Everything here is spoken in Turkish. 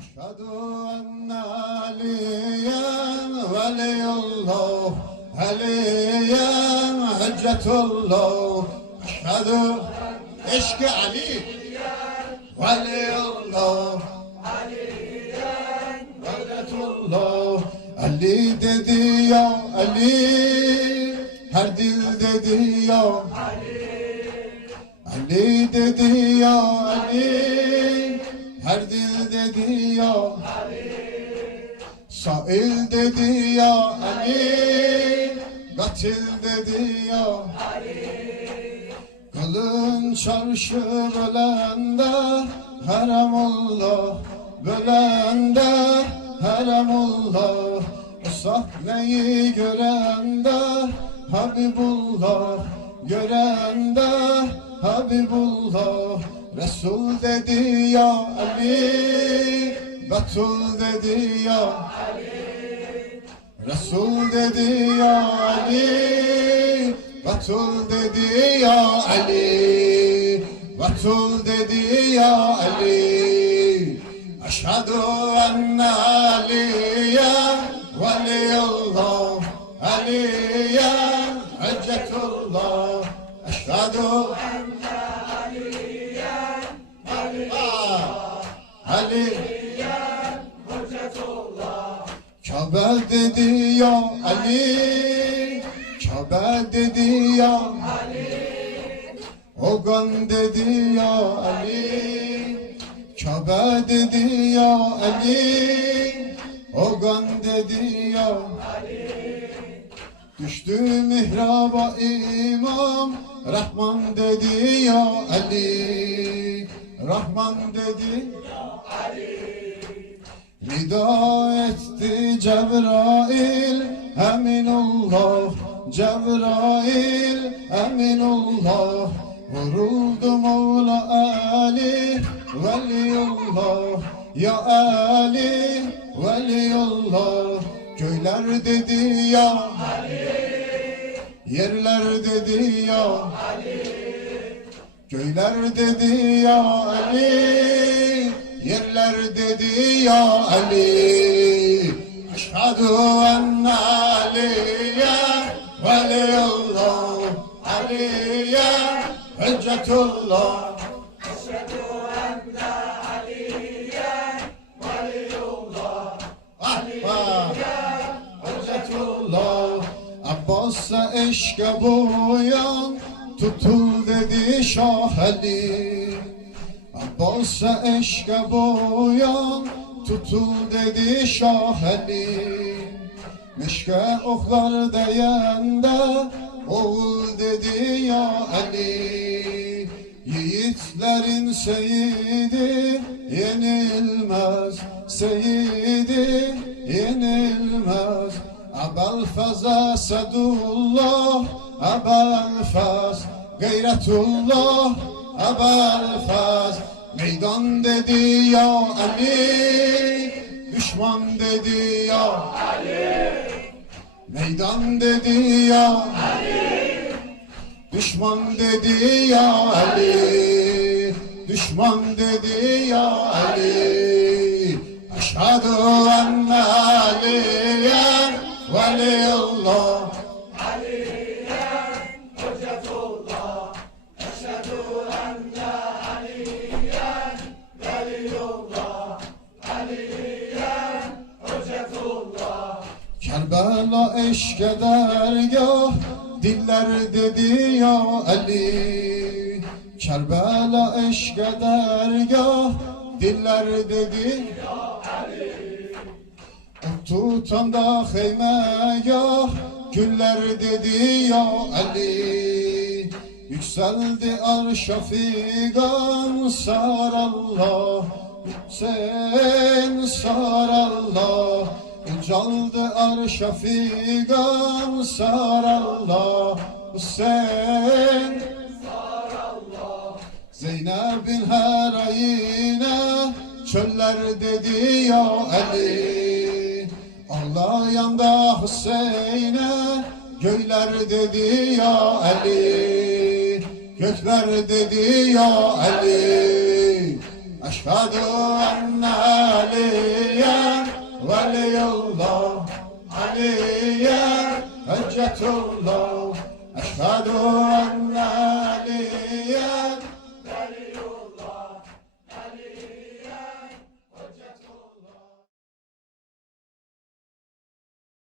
أشهد أن عليا ولي الله عليا حجة الله أشهد عشق علي ولي الله حجة الله Ali dedi ya Ali her dil dedi ya Ali dedi ya Ali her dil dedi ya. Sail dedi ya. Ali Katil dedi ya. Kılın çarşı bölende Haramullah bölende Haramullah Sahneyi görende Habibullah görende Habibullah Resul dedi ya Ali. Betul dedi ya Resul dedi ya Ali. Betul dedi ya Ali. Betul dedi ya Ali. Eşhedü enne Aliye Veliyullah Aliye Hüccetullah Eşhedü Ali. Kabe dedi ya Ali. Kabe dedi ya Ali. Ogan dedi ya Ali. Kabe dedi ya Ali. Ogan dedi ya Ali. Düştü mihraba imam Rahman dedi ya Ali Rahman dedi Nida etti Cebrail Eminullah Cebrail Eminullah. Vuruldu Mevla Ali Veliyullah. Ya Ali Veliyullah. Köyler dedi ya Ali Yerler dedi ya Köyler dedi ya Ali Yerler dedi ya Ali. Eşhedü enne Aliye Veliyullah Aliye Hüccetullah. Hüccetullah. Abbas'a eşke boyan Tutul dedi Şah Ali Abbas'a eşke boyan Tutul dedi Şah Ali Meşke oklar değende Oğul dedi ya Ali Yiğitlerin seyidi Yenilmez Seyidi Yenilmez Abel Feza Sadullah Abel Faz Gayretullah Abel Faz Meydan dedi ya Ali Düşman dedi ya Ali. Meydan dedi ya Ali. Düşman dedi ya Ali. Düşman dedi ya Ali. Eşhedü enne Aliye Veliyullah Kerbela eşke dergah Diller dedi ya Ali. Kerbela eşke dergah Diller dedi ya Ali Tutan da heymegah Güller dedi ya Ali. Yükseldi arşa figan Sarallah Sen sarallah Ucaldı arşa figan Sarallah Sen Zeynep'in her ayine çöller dedi ya Ali Ağlayanda Hüseyin'e Göyler dedi ya Ali. Gökler dedi ya Ali. Eşhedü enne Aliye Veliyullah Aliye Hüccetullah. Eşhedü